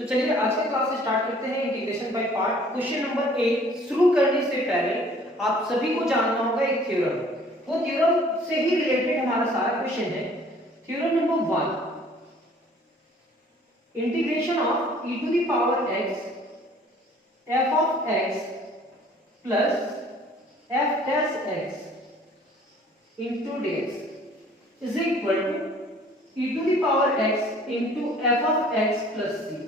तो चलिए आज के क्लास से स्टार्ट करते हैं integration by part. Question number 1 शुरू करने से पहले आप सभी को जानना होगा एक थ्योरम। वो थ्योरम से ही रिलेटेड हमारा सारा क्वेश्चन है। Theorem number 1, integration of e to the power x f of x plus f dash x into dx is equal to e to the power x into f of x plus c।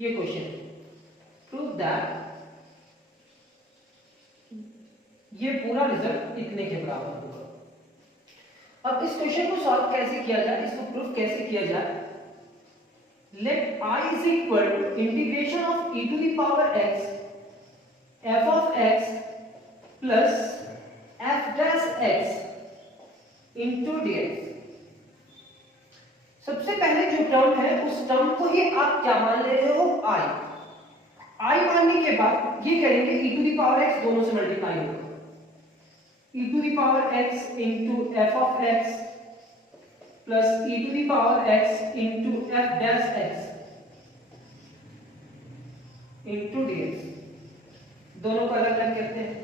ये question prove that ये पूरा result इतने के बराबर होगा। अब इस question को सॉल्व कैसे किया जाए, इसको प्रूफ कैसे किया जाए। Let I is equal to integration of e to the power x f of x plus f dash x into dx। सबसे पहले जो टर्म है उस टर्म को ही आप क्या मान ले रहे हो, I मानने के बाद ये करेंगे e to the power x, दोनों से मल्टीप्लाई होगा e to the power x into f of x plus e to the power x into f dash x into dx। दोनों को अलग अलग करते हैं।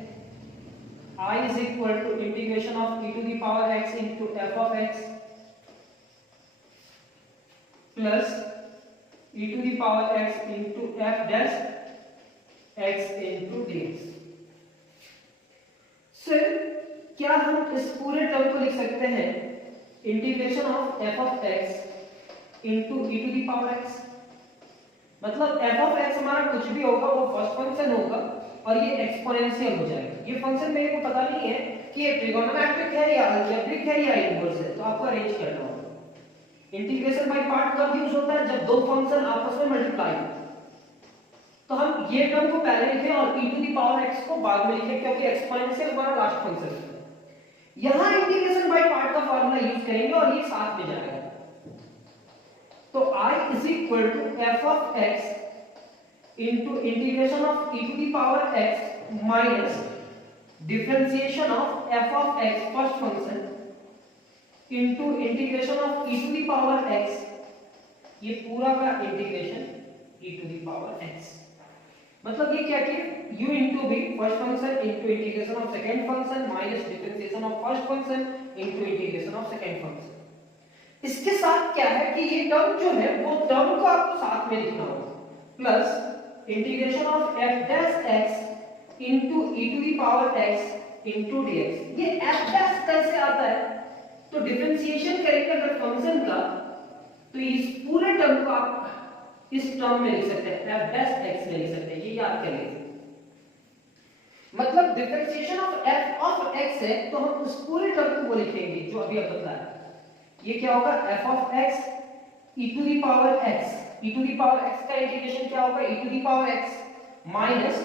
I is equal to integration of e to the power x into f of x plus e to the power x into f dash x into dx। Sir क्या हम इस पूरे टर्म को लिख सकते हैं integration of f of x into e to the power x। मतलब f of x हमारा कुछ भी होगा वो फर्स्ट फंक्शन होगा और ये एक्सपोनेंशियल हो जाएगा। ये फंक्शन मेरे को पता नहीं है कि ये ट्रिगोनोमेट्रिक है या अलजेब्रिक है या इनवर्स है, तो आपको अरेंज करना होगा। इंटीग्रेशन बाय पार्ट कब यूज होता है, जब दो फंक्शन आपस में मल्टीप्लाई हो। तो हम ये टर्म को पहले लिखें और e to the power x को बाद में लिखें, क्योंकि एक्सपोनेंशियल हमारा लास्ट फंक्शन है। यहां इंटीग्रेशन बाय पार्ट का फार्मूला यूज करेंगे और ये साथ में जाएगा। तो I is equal to f of x into integration of e to the power x minus differentiation of f of x first function into integration of e to the power x, ये पूरा का integration e to the power x। मतलब ये क्या किया, u into v first function into integration of second function minus differentiation of first function into integration of second function. इसके साथ क्या है कि ये टर्म जो है वो टर्म को आपको साथ में लिखना होगा, plus integration of f dash x into e to the power x into dx। ये f dash कैसे आता है, तो डिफरेंशिएशन करेंगे अगर फंक्शन का तो इस पूरे टर्म को आप इस टर्म में लिख सकते हैं, f dash x में लिख सकते हैं, ये याद कर लीजिए। मतलब differentiation of f of x है तो हम उस पूरे टर्म को वो लिखेंगे जो अभी अब बताया। ये क्या होगा, f of x e to the power x, e to the power x का इंटीग्रेशन क्या होगा, e to the power x minus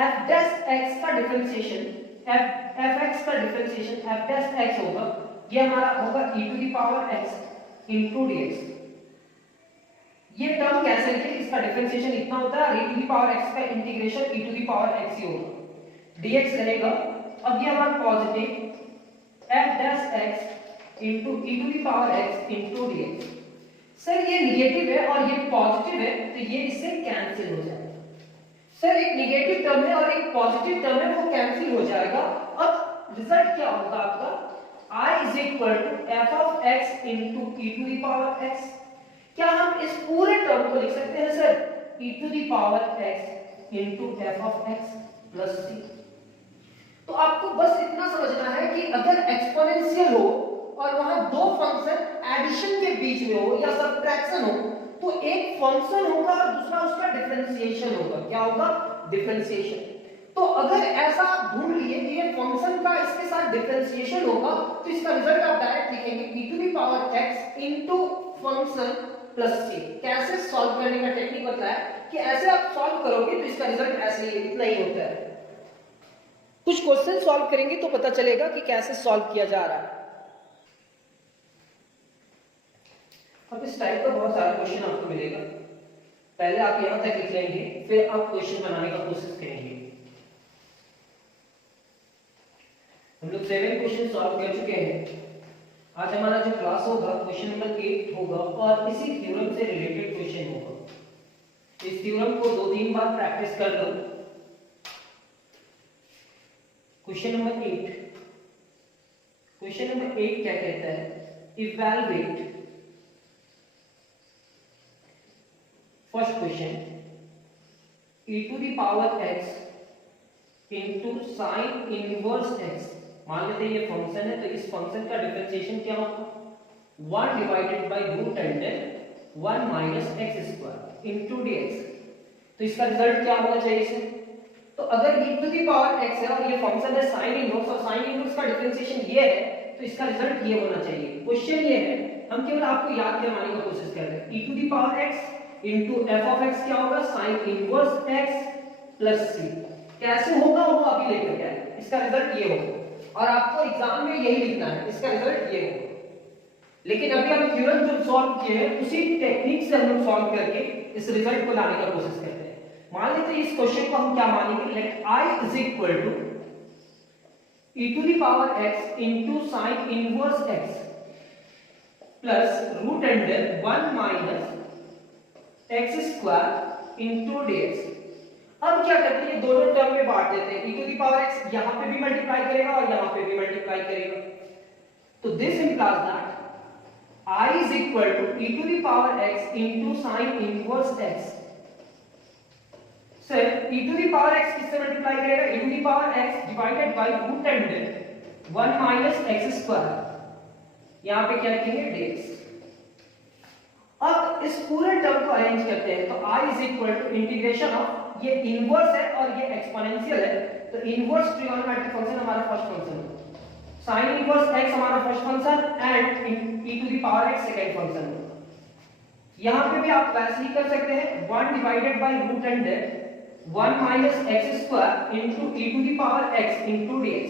f dash x का डिफरेंशिएशन, f(x) का डिफरेंशिएशन f dash x होगा, ये हमारा होगा e to the power x into dx। ये टर्म कैसे लिखें, इसका डिफरेंशिएशन इतना होता है, e to the power x का integration e to the power x ही होगा, dx रहेगा। अब ये हमारा positive f dash x into e to the power x into dx। Sir ये नेगेटिव है और ये पॉजिटिव है तो ये इससे कैंसिल हो जाएगा। सर एक नेगेटिव टर्म है और एक पॉजिटिव टर्म है, वो कैंसिल हो जाएगा। अब रिजल्ट क्या होगा आपका, I is equal to f of x into e to the power x। क्या हम इस पूरे टर्म को लिख सकते हैं sir, e to the power x into f of x plus c। तो आपको बस इतना समझना है कि अगर एक्सपोनेंशियल हो और वहां दो फंक्शन एडिशन के बीच में हो या सब्ट्रैक्शन हो तो एक फंक्शन होगा और दूसरा उसका डिफरेंशिएशन होगा। क्या होगा, डिफरेंशिएशन। तो अगर ऐसा आप ढूंढ लिए कि ये फंक्शन का इसके साथ डिफरेंशिएशन होगा तो इसका रिजल्ट आप डायरेक्ट लिखेंगे e to the power x into function plus c। कैसे सॉल्व करने का टेक्निक बताया कि ऐसे आप सॉल्व करोगे तो इसका रिजल्ट ऐसे ही इतना ही होता है। कुछ क्वेश्चन सॉल्व करेंगे तो पता चलेगा कि कैसे सॉल्व किया जा रहा है। अब इस टाइप का बहुत सारा क्वेश्चन आपको मिलेगा। पहले आप यहां तक लिख लेंगे, फिर आप क्वेश्चन बनाने का कोशिश करेंगे। हम लोग 7 क्वेश्चन सॉल्व कर चुके हैं। आज हमारा जो क्लास होगा क्वेश्चन नंबर 8 होगा और इसी थ्योरम से रिलेटेड क्वेश्चन होगा। इस थ्योरम को 2-3 बार प्रैक्टिस कर लो। क्वेश्चन नंबर 8, क्वेश्चन नंबर 8 क्या कहता है, evaluate, first question, e to the power x into sine inverse x। मान लेते हैं ये फंक्शन है, तो इस फंक्शन का डिफरेंशिएशन क्या होगा, 1 divided by root under 1 minus x square into dx। तो इसका रिजल्ट क्या होना चाहिए इसे, तो अगर e to the power x है और ये फंक्शन है साइन इनवर्स, और साइन इनवर्स का डिफरेंशिएशन ये है, तो इसका रिजल्ट ये होना चाहिए। क्वेश्चन ये है, हम केवल आपको याद करवाने की कोशिश कर रहे हैं, e to the power x into f of x क्या होगा, sine inverse x plus c। कैसे होगा वो अभी लेकर के आए, इसका रिजल्ट ये होगा और आपको एग्जाम में यही लिखना है, इसका रिजल्ट ये होगा। लेकिन अभी हम थ्योरम जो सॉल्व किए हैं उसी टेक्निक से हम लोग सॉल्व करके इस रिजल्ट को लाने का कोशिश करते हैं। मान लेते हैं इस क्वेश्चन को हम क्या मानेंगे, let i is equal to e to the power x into sine inverse x plus root under 1 minus x square into dx। अब क्या करते हैं, दोनों टर्म में बांट देते हैं, e to the power x यहां पे भी मल्टीप्लाई करेगा और यहां पे भी मल्टीप्लाई करेगा। तो this implies that i is equal to e to the power x into sin inverse x। Sir e to the power x किससे मल्टीप्लाई करेगा, e to the power x divided by root under 1 minus x square, यहां पे क्या लिखेंगे dx। अब इस पूरे term को अरेंज करते हैं, तो i is equal to integration of, ये इनवर्स है और ये एक्सपोनेंशियल है, तो इनवर्स ट्रिगोनोमेट्रिक फंक्शन हमारा फर्स्ट फंक्शन है, sin इनवर्स x हमारा first function and e to the power x second function. यहां पे भी आप वैसे ही कर सकते हैं, 1 divided by root under 1 minus x square into e to the power x into dx।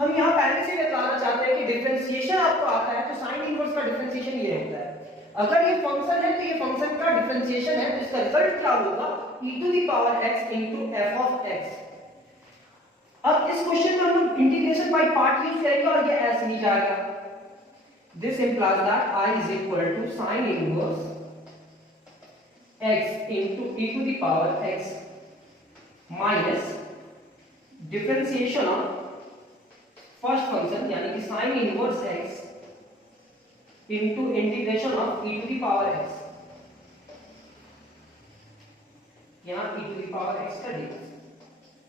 हम यहां पहले से बताना चाहते हैं कि डिफरेंशिएशन आपको आता है, तो sin इनवर्स का डिफरेंशिएशन ये होता है। अगर ये फंक्शन है तो ये फंक्शन का डिफरेंशिएशन है, तो इसका रिजल्ट क्या होगा, e to the power x into f of x। अब इस क्वेश्चन में हम लोग इंटीग्रेशन बाय पार्ट यूज करेंगे और ये ऐसे नहीं जाएगा। This implies that i is equal to sin inverse x into e to the power x minus differentiation of first function यानी कि sin inverse x into integration of e to the power x, यहां e to the power x का dx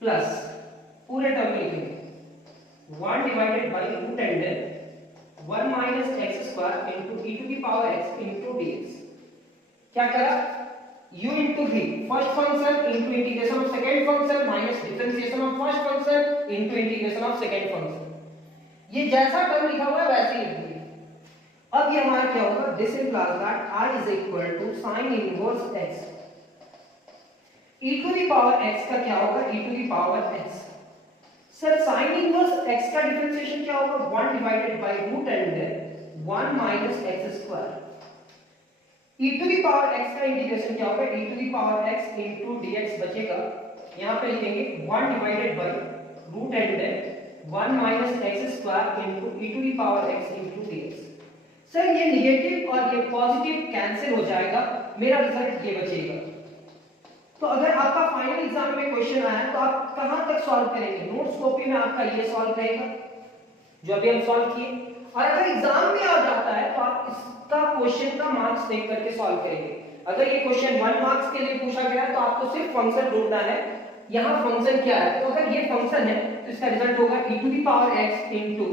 plus पूरे term में लिखेंगे 1 divided by root under 1 minus x square into e to the power x into dx। क्या करा, u into v first function into integration of second function minus differentiation of first function into integration of second function. ये जैसा term लिखा हुआ है वैसे ही लिखिए। अब ये हमारा क्या होगा, this implies that i is equal to sin inverse x, e to the power x का क्या होगा, e to the power x। Sir sin inverse x का डिफरेंशिएशन क्या होगा, 1 divided by root under 1 minus x square. e to the power x का integration क्या होगा, e to the power x into dx बचेगा, यहां पे लिखेंगे 1 divided by root under 1 minus x square into e to the power x into dx। Sir ये negative और ये पॉजिटिव कैंसिल हो जाएगा, मेरा रिजल्ट ये बचेगा। तो अगर आपका फाइनल एग्जाम में क्वेश्चन आया तो आप कहां तक सॉल्व करेंगे, नोट्स कॉपी में आपका ये सॉल्व रहेगा जो अभी हम सॉल्व किए, और अगर एग्जाम में आ जाता है तो आप इसका क्वेश्चन का मार्क्स देख करके सॉल्व करेंगे। अगर ये क्वेश्चन 1 मार्क्स के लिए पूछा गया तो आपको सिर्फ फंक्शन ढूंढना है, यहां फंक्शन क्या है, तो अगर ये फंक्शन है तो इसका रिजल्ट होगा e to the power x इनटू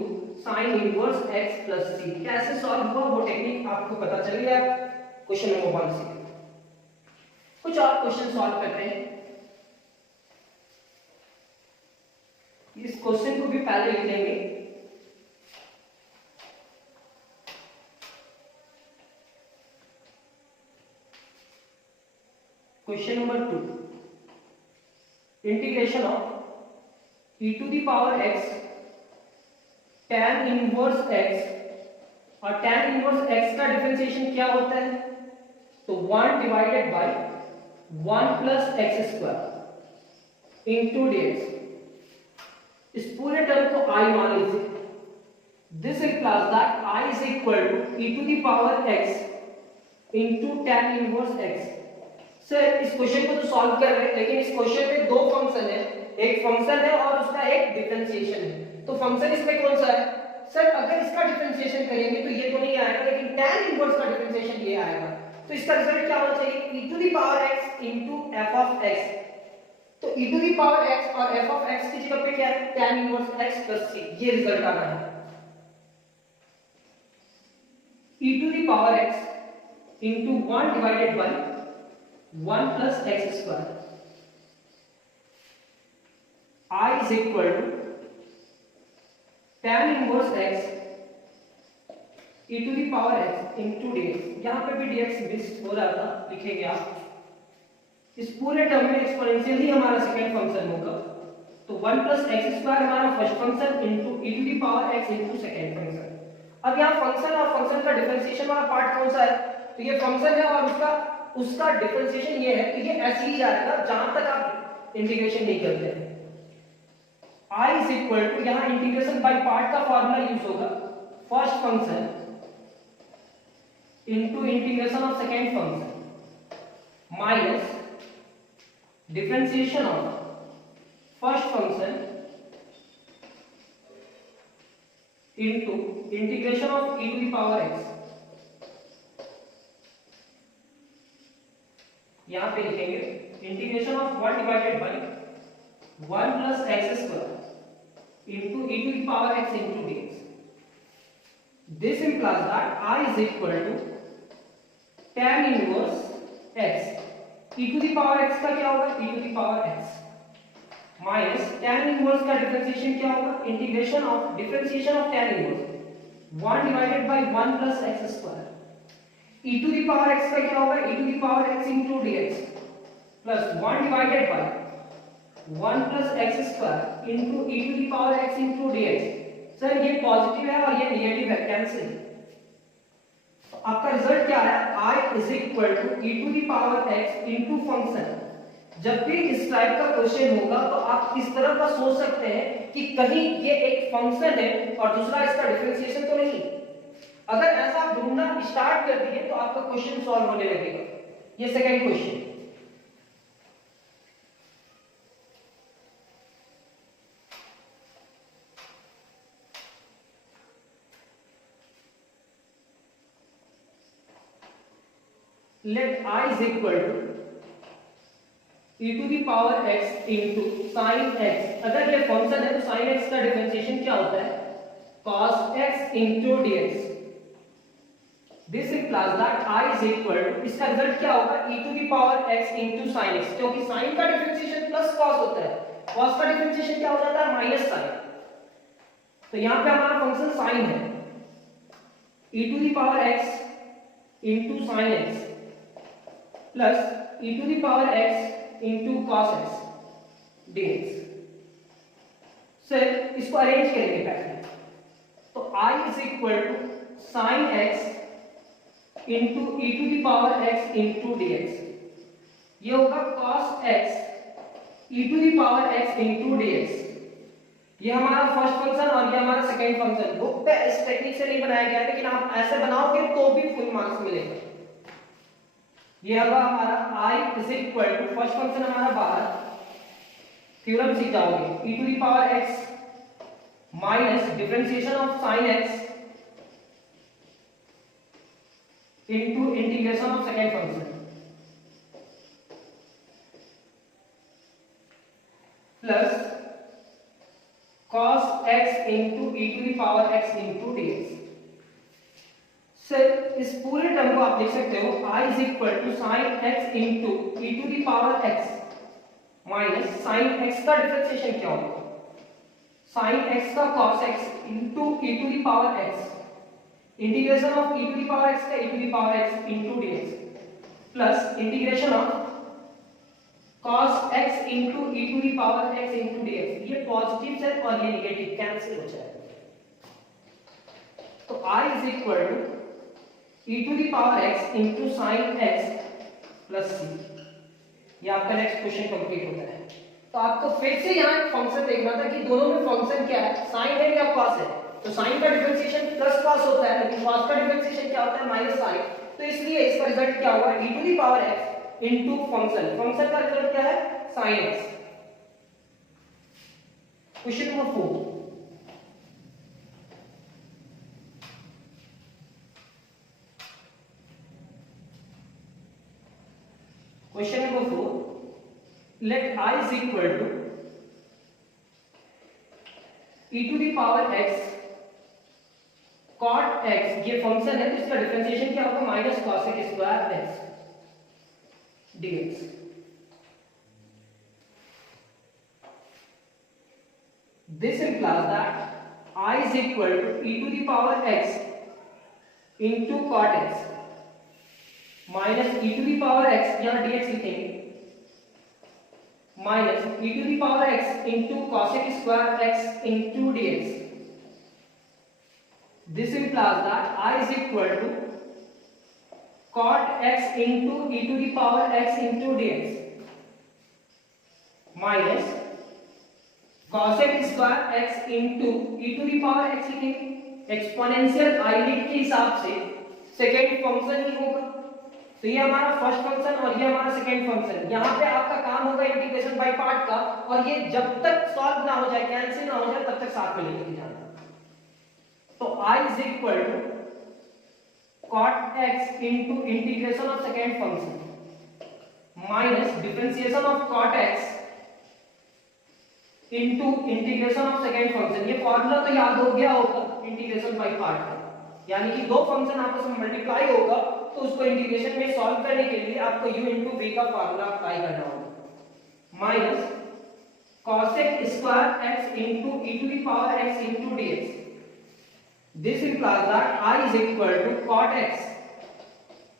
sin inverse x plus c। कैसे सॉल्व हुआ वो टेक्निक आपको पता चल गया। क्वेश्चन नंबर 1 से कुछ और क्वेश्चन सॉल्व करते हैं। इस क्वेश्चन को भी पहले लिख लेंगे, question number 2, integration of e to the power x tan inverse x, और tan इनवर्स x का डिफरेंशिएशन क्या होता है, तो 1 divided by 1 plus x square into dx। इस पूरे टर्म को i मान लीजिए। This implies that i is equal to e to the power x into tan inverse x। Sir इस क्वेश्चन को तो सॉल्व कर रहे हैं, लेकिन इस क्वेश्चन में दो फंक्शन है, एक फंक्शन है और उसका एक डिफरेंशिएशन है। तो फंक्शन इसमें कौन सा है? सर अगर इसका डिफरेंशिएशन करेंगे तो ये तो नहीं आएगा, लेकिन tan इनवर्स का डिफरेंशिएशन ये आएगा। तो इसका रिजल्ट क्या होना चाहिए? e to the power x into f of x। तो e to the power x और f ऑफ x की जगह पे क्या है? tan inverse x plus c। ये रिजल्ट आ रहा है। e to the power x into 1 divided by 1 plus x square I is equal to tan inverse x e to the power x into dx। यहां पे भी dx miss हो रहा था, लिखेंगे आप। इस पूरे टर्म में एक्सपोनेंशियल ही हमारा सेकंड फंक्शन होगा। तो 1 plus x square हमारा first function into e to the power x into second function. अब यहां फंक्शन और फंक्शन का डिफरेंशिएशन वाला पार्ट कौन सा है? तो ये फंक्शन है और उसका डिफरेंशिएशन ये है कि ये ऐसे ही जाएगा जहां तक आप इंटीग्रेशन नहीं करते हैं। I is equal to, यहां इंटीग्रेशन बाय पार्ट का फार्मूला यूज होगा, first function into integration of second function minus differentiation of first function into integration of e to the power x। यहां पे लिखेंगे integration of 1 divided by 1 plus x square into e to the power x into dx। This implies that I is equal to tan inverse x। e to the power x का क्या होगा? e to the power x minus tan inverse का differentiation क्या होगा? Integration of differentiation of tan inverse 1 divided by 1 plus x square. e to the power x का क्या होगा? e to the power x into dx plus 1 divided by 1 plus x square into e to the power x into dx। Sir ये positive है और ये negative है, cancel. तो आपका रिजल्ट क्या है? I is equal to e to the power x into function. जब भी इस टाइप का क्वेश्चन होगा तो आप इस तरह का सोच सकते हैं कि कहीं ये एक फंक्शन है और दूसरा इसका डिफरेंशिएशन तो नहीं। अगर ऐसा आप ढूंढना स्टार्ट कर दिए तो आपका क्वेश्चन सॉल्व होने लगेगा। ये second question. let I is equal to e to the power x into sin x। अगर ये फंक्शन है तो sin x का डिफरेंशिएशन क्या होता है? cos x into dx। This implies that I is equal to, इसका रिजल्ट क्या होगा? e to the power x into sin x, क्योंकि sin का डिफरेंशिएशन प्लस cos होता है, cos का डिफरेंशिएशन क्या हो जाता है? Minus sin। तो यहाँ पे हमारा फंक्शन sin है, e to the power x into sin x plus e to the power x into cos x dx। Sir इसको अरेंज करेंगे पहले। तो I is equal to sin x into e to the power x into dx। ये होगा cos x e to the power x into dx। ये हमारा first function और ये हमारा सेकंड फंक्शन। बुक पे इस टेक्निक से नहीं बनाया गया, लेकिन आप ऐसे बनाओगे तो भी फुल मार्क्स मिलेगा। ये होगा हमारा I is equal to, first function हमारा बाहर, थ्योरम सीख जाओगे, e to the power x minus differentiation of sin x into integration of second function plus cos x into e to the power x into dx। Sir इस पूरे term को आप लिख सकते हो I is equal to sin x into e to the power x minus sin x का differentiation क्या होगा? sin x का cos x into e to the power x integration of e to the power x का e to the power x into dx plus integration of cos x into e to the power x into dx। ये positive है और ये negative, cancel हो जाएगा। तो I is equal to e to the power x into sin x plus c। ये आपका next question complete होता है। तो आपको फिर से यहाँ एक फंक्शन देखना था कि दोनों में फंक्शन क्या है, sin है या cos है। तो sin का डिफरेंशिएशन प्लस cos होता है, लेकिन cos का डिफरेंशिएशन क्या होता है? Minus sin। तो इसलिए इसका रिजल्ट क्या होगा? e to the power x into function, function का रिजल्ट क्या है sin x। Question number 4, question number 4, let I is equal to e to the power x cot x, ये फंक्शन है तो इसका डिफरेंशिएशन क्या होगा minus cosec square x dx। This implies that I is equal to e to the power x into cot x minus e to the power x, यहाँ dx लिखेंगे, minus e to the power x into cosec square x into dx। This implies that I is equal to cot x into e to the power x into dx minus cosec square x into e to the power x लिखेंगे, exponential eyelid के हिसाब से second function ही होगा। तो ये हमारा first function और ये हमारा सेकेंड फंक्शन। यहाँ पे आपका काम होगा इंटीग्रेशन बाय पार्ट का, और ये जब तक सॉल्व ना हो जाए, कैंसिल ना हो जाए, तब तक साथ में लेके जाना। तो I is equal to cot x into integration of second function minus differentiation of cot x into integration of second function। ये फॉर्मूला तो याद हो गया होगा इंटीग्रेशन बाय पार्ट का, यानी कि दो फंक्शन आपस में मल्टीप्लाई होगा तो उसको इंटीग्रेशन में सॉल्व करने के लिए आपको u into v का फॉर्मूला अप्लाई करना होगा, minus cosec square x into e to the power x into dx। This implies that I is equal to cot x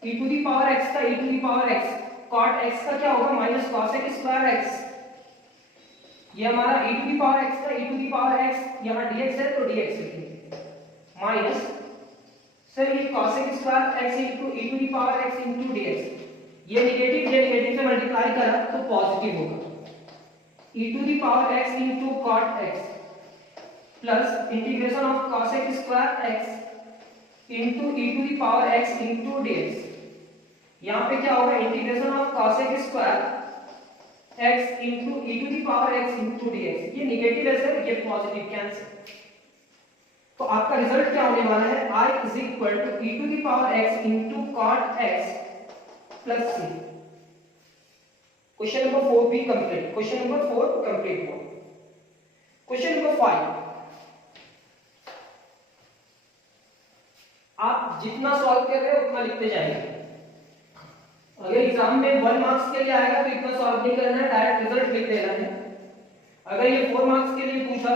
e to the power x का e to the power x, cot x का क्या होगा minus cosec square x, ये हमारा e to the power x का e to the power x, यहाँ dx है तो dx लिखेंगे, माइनस सर ये cosec square x into e to the power x into dx, ये नेगेटिव से मल्टीप्लाई करा तो पॉजिटिव होगा, e to the power x into cot x plus integration of cosec square x into e to the power x into dx। यहाँ पे क्या होगा integration of cosec square x into e to the power x into dx, ये negative है sir, ये positive, cancel. तो आपका result क्या होने वाला है I is equal to e to the power x into cot x plus c। Question number 4 भी कंप्लीट, क्वेश्चन नंबर 4 कंप्लीट हुआ। क्वेश्चन नंबर 5, आप जितना सॉल्व कर रहे हो उतना लिखते जाइए। अगर एग्जाम में 1 मार्क्स के लिए आएगा तो इतना सॉल्व नहीं करना है, डायरेक्ट रिजल्ट लिख देना है। अगर ये 4 मार्क्स के लिए पूछा,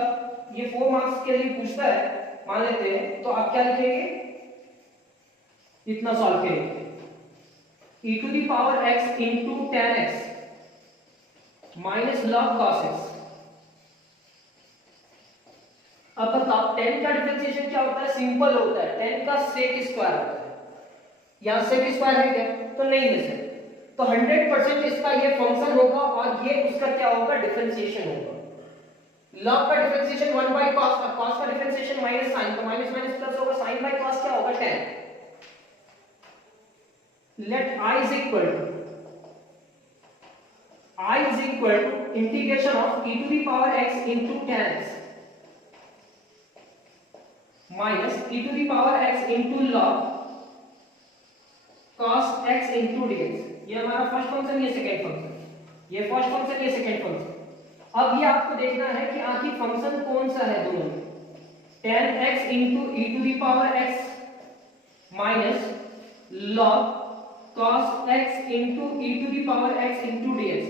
ये 4 मार्क्स के लिए पूछता है मान लेते हैं, तो आप क्या लिखेंगे, इतना सॉल्व करेंगे, e to the power x into tan x minus log cos x। अब बताओ tan का डिफरेंशिएशन क्या होता है, सिंपल होता है, tan का sec स्क्वायर होता है, यहां sec स्क्वायर है क्या, तो नहीं है सर, तो 100% इसका ये फंक्शन होगा और ये उसका क्या होगा डिफरेंशिएशन होगा। log का डिफरेंशिएशन 1 by cos का, cos का डिफरेंशिएशन माइनस sin, तो माइनस माइनस प्लस होगा, sin by cos क्या होगा tan। let I is equal to integration of e to the power x into tan x minus e to the power x into log cos x into dx। ये हमारा first function, ये second function, ये first function, ये second function. अब ये आपको देखना है कि आखिर फंक्शन कौन सा है दोनों में, tan x into e to the power x minus log cos x into e to the power x into dx।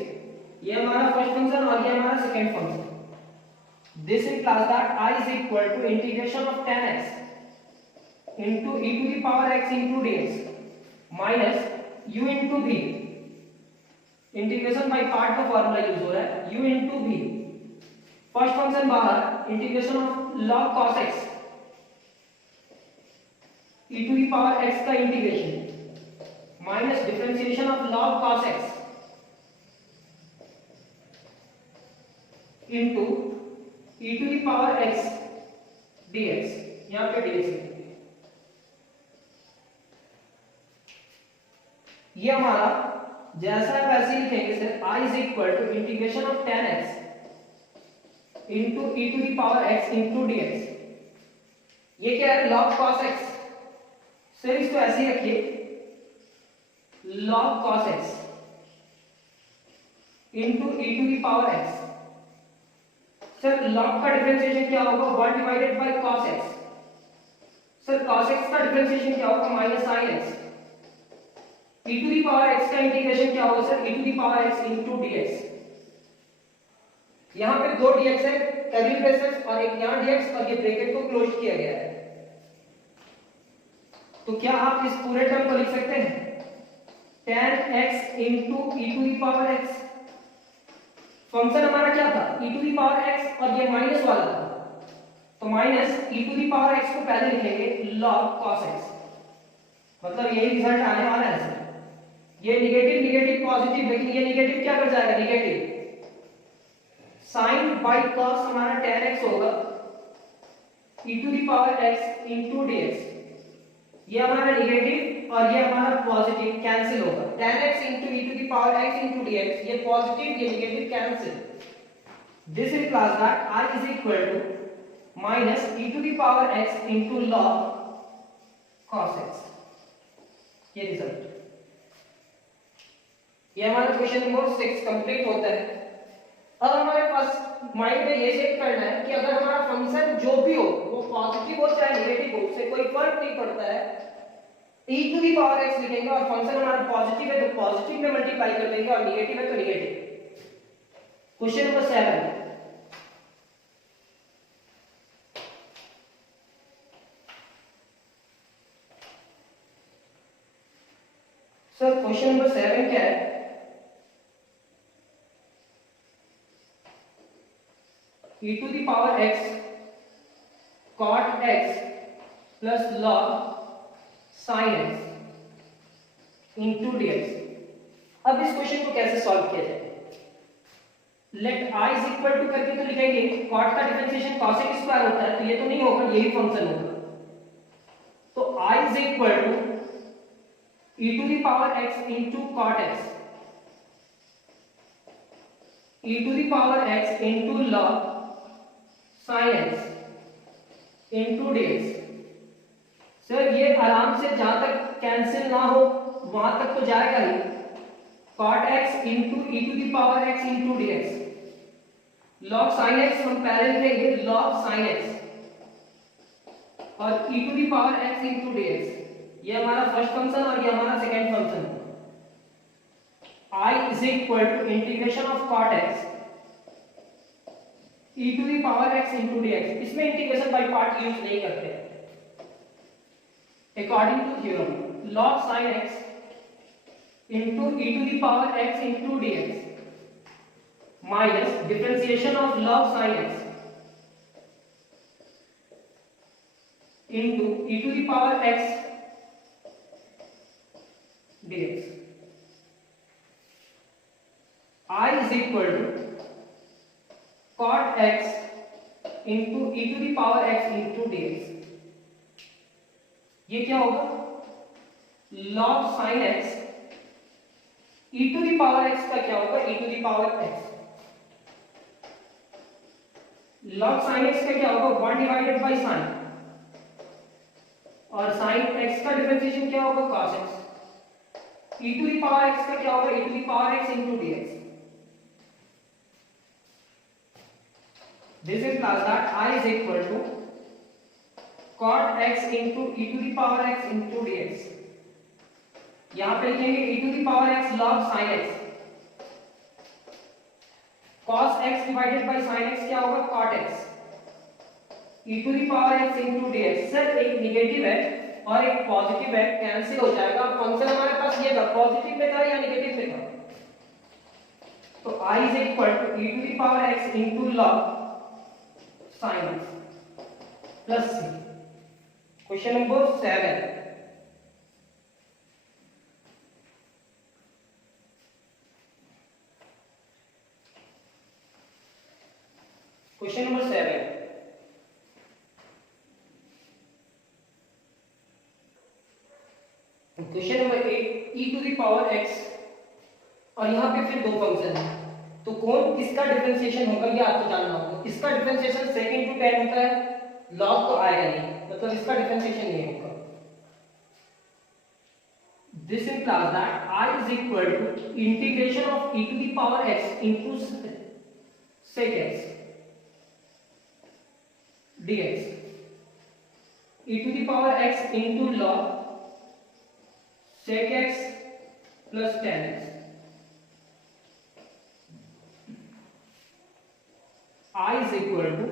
ये हमारा फर्स्ट फंक्शन और ये हमारा second function. This implies that I is equal to integration of tan x into e to the power x into dx minus u into v, integration by part का formula use हो रहा है, u into v, first function बाहर, integration of log cos x e to the power x का integration minus differentiation of log cos x into e to the power x dx, यहां पे dx है, ये हमारा जैसा है वैसे ही लिखेंगे sir, i is equal to integration of tan x into e to the power x into dx। ये क्या है, log cos x। सर इसको ऐसे ही रखिए, log cos x into e to the power x। Sir log का differentiation क्या होगा, 1 divided by cos x। Sir cos x का डिफरेंशिएशन क्या होगा, minus sin x। e to the power x का इंटीग्रेशन क्या होगा sir, e to the power x into dx। यहां पे दो dx है, कर्ली ब्रेसेस और एक यहां dx, और ये ब्रैकेट को क्लोज किया गया है। तो क्या आप इस पूरे टर्म को लिख सकते हैं, tan x into e to the power x। Function हमारा क्या था, e to the power x, और ये माइनस वाला था, तो minus e to the power x को पहले लिखेंगे log cos x। मतलब यही रिजल्ट आने वाला है सर। ये नेगेटिव नेगेटिव पॉजिटिव, लेकिन ये नेगेटिव क्या कर जाएगा, नेगेटिव sin बाय cos हमारा tan x होगा e to the power x into dx। ये हमारा नेगेटिव और ये हमारा पॉजिटिव कैंसिल होगा, tan x into e to the power x into dx। ये पॉजिटिव ये negative cancel. This implies that I is equal to minus e to the power x into log cos x। ये result, ये हमारा question number 6 complete होता है। अब हमारे पास mind में ये चेक करना है कि अगर हमारा फंक्शन जो भी हो, वो पॉजिटिव हो चाहे नेगेटिव हो, उससे कोई फर्क नहीं पड़ता है, e to the power x लिखेंगे और फंक्शन हमारा पॉजिटिव है तो पॉजिटिव में मल्टीप्लाई कर देंगे और नेगेटिव है तो negative. Question number 7, sir question number 7 क्या है, e to the power x cot x plus log sin x into dx। अब इस क्वेश्चन को कैसे सॉल्व किया जाए, let i is equal to करके तो लिखेंगे, cot का डिफरेंशिएशन cos x स्क्वायर होता है, तो ये तो नहीं होगा, यही फंक्शन होगा। तो i is equal to e to the power x into cot x, e to the power x into log sin x into dx। Sir ये आराम से जहां तक कैंसिल ना हो वहां तक तो जाएगा ही, cot x into e to the power x into dx। log sin x हम पहले लिखेंगे log sin x और e to the power x into dx। ये हमारा फर्स्ट फंक्शन और ये हमारा second function. I is equal to integration of cot x e to the power x into dx। इसमें इंटीग्रेशन बाय पार्ट यूज नहीं करते हैं। According to theorem, log sin x into e to the power x into dx minus differentiation of log sin x into e to the power x dx। I is equal to cot x into e to the power x into dx। ये क्या होगा, log sin x e to the power x का क्या होगा, e to the power x। log sin x का क्या होगा, 1 divided bye sin, और sin x का डिफरेंशिएशन क्या होगा, cos x। e to the power x का क्या होगा, e to the power x into dx। This implies that I is equal to cot x into e to the power x into dx। यहां पे लिखेंगे e to the power x log sin x, cos x divided by sin x क्या होगा, cot x, e to the power x into dx। Sir एक negative है और एक positive है, कैंसिल हो जाएगा। फंक्शन हमारे पास ये था, पॉजिटिव में था या नेगेटिव में था, तो I is equal to e to the power x into log sin x plus c। Question number 7, question number 7, question number 8, e to the power x और यहाँ पे फिर दो फंक्शन है, तो कौन किसका डिफरेंशिएशन होगा ये आपको जानना होगा। इसका डिफरेंशिएशन sec * tan होता है, log तो आएगा नहीं, मतलब इसका डिफरेंशिएशन ये होगा। This implies that I is equal to integration of e to the power x into sec x dx, e to the power x into log sec x plus tan x. I is equal to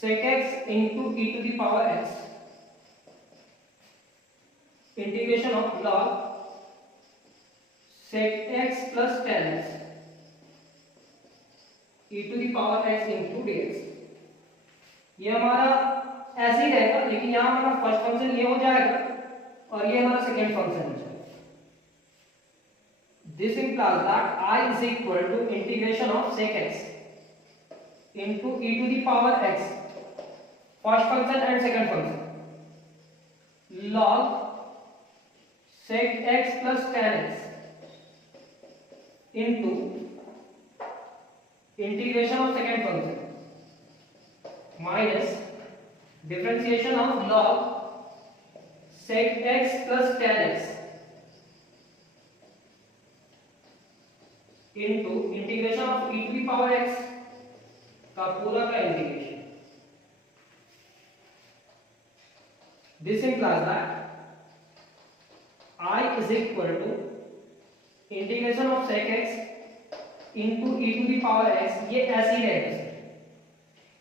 sec x into e to the power x integration of log sec x plus tan x e to the power x into dx। ये हमारा ऐसे ही रहेगा, लेकिन यहाँ हमारा first function ये हो जाएगा और ये हमारा सेकेंड फंक्शन हो जाएगा। This implies that I is equal to integration of sec x into e to the power x, first function and second function, log sec x plus tan x into integration of second function minus differentiation of log sec x plus tan x into integration of e to the power x का पूरा का integration. This implies that I is equal to integration of sec x into e to the power x, ये ऐसे ही रहेगा sir.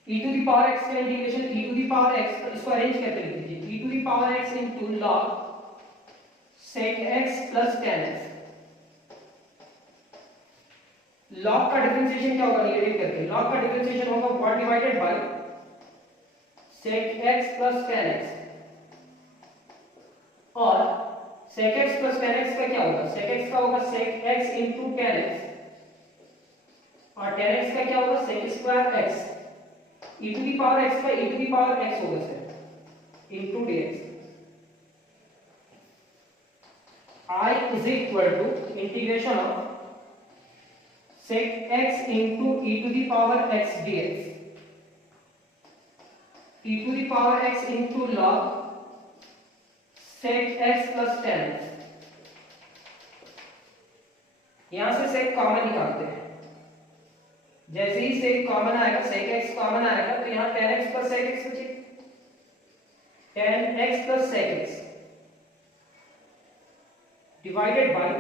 e to the power x का integration e to the power x, तो इसको arrange करके लिख दीजिए, e to the power x into log sec x plus tan x। log का डिफरेंशिएशन क्या होगा निगेटिव करके, log का डिफरेंशिएशन होगा 1 divided bye sec x plus tan x, और sec x plus tan x का क्या होगा, sec x का होगा sec x into tan x, और tan x का क्या होगा sec square x, e to the power x का e to the power x होगा sir into dx। I is equal to integration of sec x into e to the power x dx, e to the power x into log sec x plus tan x। यहां से sec common निकालते हैं, जैसे ही sec common आएगा sec x common आएगा तो यहां tan x plus sec x बचेगा, tan x plus sec x divided by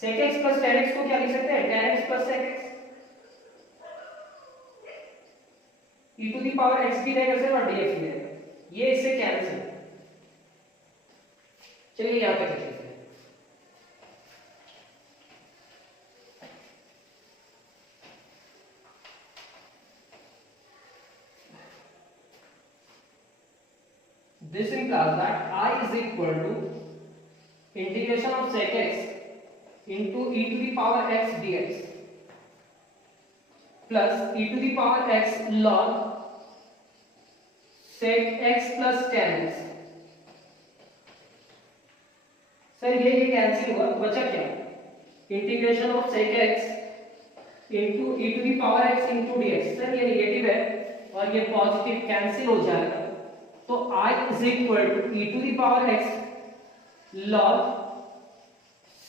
sec x plus tan x को क्या लिख सकते हैं, tan x plus sec x, e to the power x भी रहेगा सर और dx भी रहेगा, ये इससे कैंसिल। चलिए यहां पे लिखते हैं this implies that I is equal to integration of sec x into e to the power x dx plus e to the power x log sec x plus tan x। Sir ये cancel हुआ, बचा क्या, integration of sec x into e to the power x into dx। Sir ये negative है और ये positive cancel हो जाएगा, तो I is equal to e to the power x log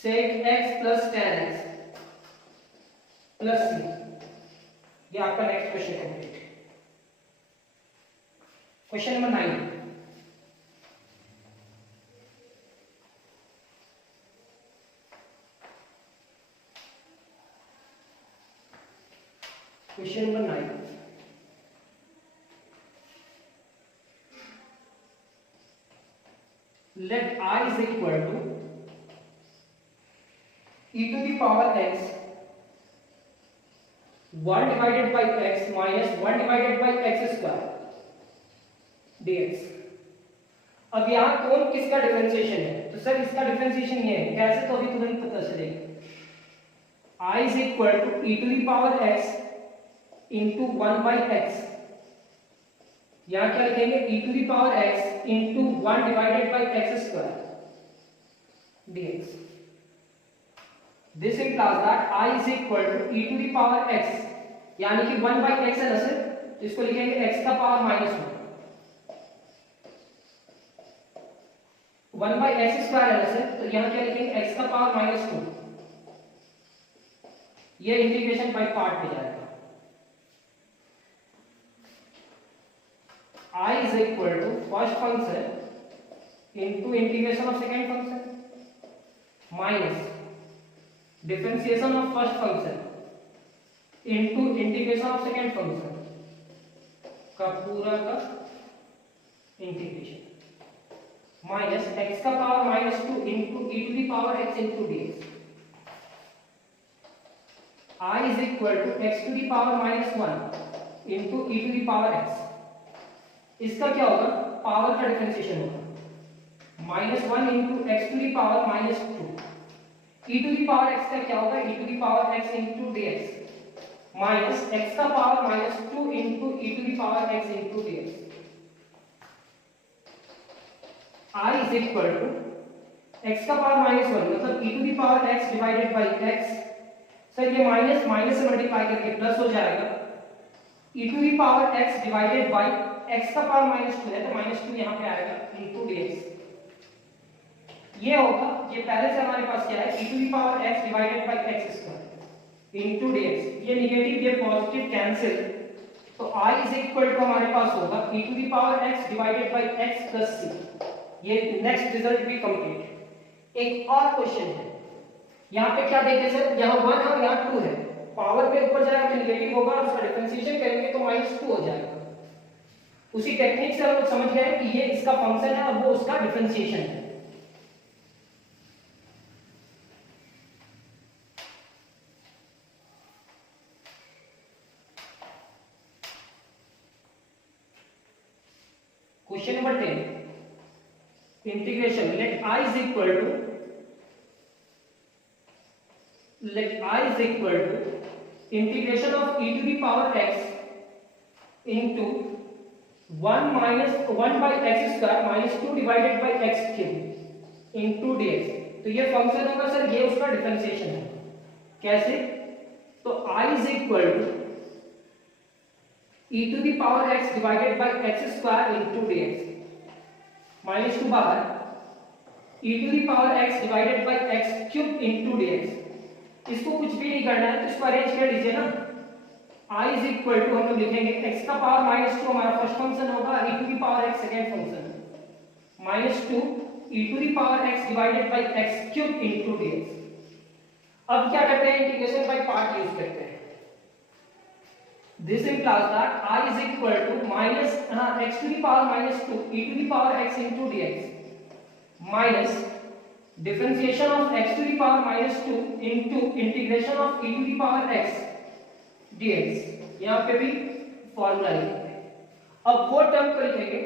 sec x plus tan x plus c। ये आपका next question complete. Question number 9, Question number 9. Let I is equal to e to the power x 1 divided by x minus 1 divided by x square dx। अब यहाँ कौन किसका differentiation है, तो sir इसका differentiation ये है, कैसे तो अभी तुरंत पता चलेगा। I is equal to e to the power x into 1 by x, यहाँ क्या लिखेंगे e to the power x into 1 divided by x square dx। This implies that I is equal to e to the power x, यानी कि 1 by x है ना sir, तो इसको लिखेंगे x का पावर -1, 1 by x स्क्वायर है ना सर, तो यहाँ क्या लिखेंगे x का पावर -2, ये इंटीग्रेशन बाय पार्ट पे जाएगा। I is equal to first function into integration of second function minus differentiation of first function into integration of second function का पूरा का इंटीग्रेशन माइनस x का power -2 into e to the power x into dx। I is equal to x to the power -1 into e to the power x। इसका क्या होगा, power का differentiation होगा, -1 into x to the power -2, e to the power x का क्या होगा, e to the power x into dx minus x का power -2 into e to the power x into dx। I is equal to x का power -1 मतलब e to the power x divided by x। Sir ये minus minus से multiply करके plus हो जाएगा, e to the power x divided by x का power -2 है तो -2 यहाँ पे आएगा into dx। ये होगा, ये पहले से हमारे पास क्या है, e to the power x divided by x square into dx। ये नेगेटिव ये पॉजिटिव कैंसिल, तो I is equal to हमारे पास होगा e to the power x divided by x plus c। ये नेक्स्ट रिजल्ट भी कंप्लीट। एक और question है, यहाँ पे क्या देखे सर, यहाँ 1 है और यहाँ 2 है, पावर पे ऊपर जाएगा तो नेगेटिव होगा और उसका डिफरेंशिएशन करेंगे तो -2 हो जाएगा। उसी टेक्निक से हम लोग समझ गए कि ये इसका फंक्शन है और वो उसका डिफरेंशिएशन है। Question number 10, integration let I is equal to integration of e to the power x into 1 by x square minus 2 divided by x cube into dx। तो ये फंक्शन होगा सर, ये उसका डिफरेंशिएशन है। कैसे, तो I is equal to e to the power x divided by x square into dx, -2 बाहर, e to the power x divided by x cube into dx। इसको कुछ भी नहीं करना है तो इसको अरेंज कर लीजिए ना। I is equal to हम लोग लिखेंगे x का पावर -2 हमारा फर्स्ट फंक्शन होगा, e to the power x second function, -2 e to the power x divided by x cube into dx। अब क्या करते हैं, इंटीग्रेशन बाय पार्ट यूज करते हैं। This implies that I is equal to x to the power -2 e to the power x into dx minus differentiation of x to the power -2 into integration of e to the power x dx। यहाँ पे भी formula लिखेंगे। अब वो term को लिखेंगे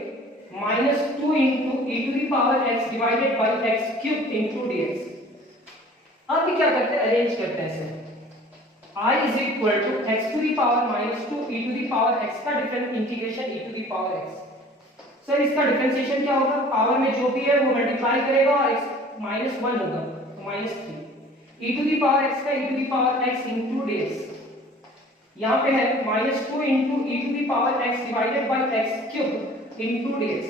-2 into e to the power x divided by x cube into dx। अब क्या करते हैं, अरेंज करते हैं इसे। I is equal to x to the power -2 e to the power x का different integration e to the power x। Sir इसका differentiation क्या होगा, पावर में जो भी है वो मल्टीप्लाई करेगा और x -1 होगा तो -3 e to the power x का e to the power x into dx। यहाँ पे है -2 into e to the power x divided by x cube into dx।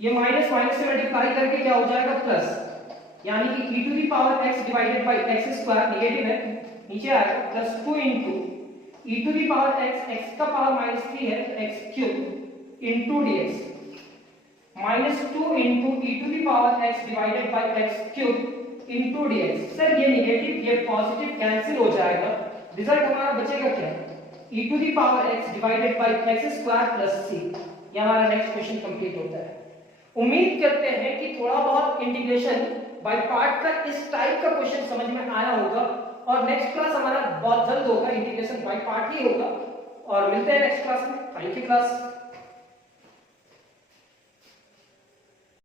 ये माइनस माइनस से मल्टीप्लाई करके क्या हो जाएगा, प्लस, यानी कि e to the power x divided by x square negative है नीचे आएगा, +2 into e to the power x का पावर -3 है तो x cube into dx, -2 into e to the power x divided by x cube into dx। Sir ये negative ये positive cancel हो जाएगा, रिजल्ट हमारा बचेगा क्या, e to the power x divided by x square plus c। ये हमारा next question complete होता है। उम्मीद करते हैं कि थोड़ा बहुत इंटीग्रेशन बाय पार्ट का इस टाइप का क्वेश्चन समझ में आया होगा और नेक्स्ट क्लास हमारा बहुत जल्द होगा, इंटीग्रेशन बाय पार्ट ही होगा और मिलते हैं नेक्स्ट क्लास में। Thank you class.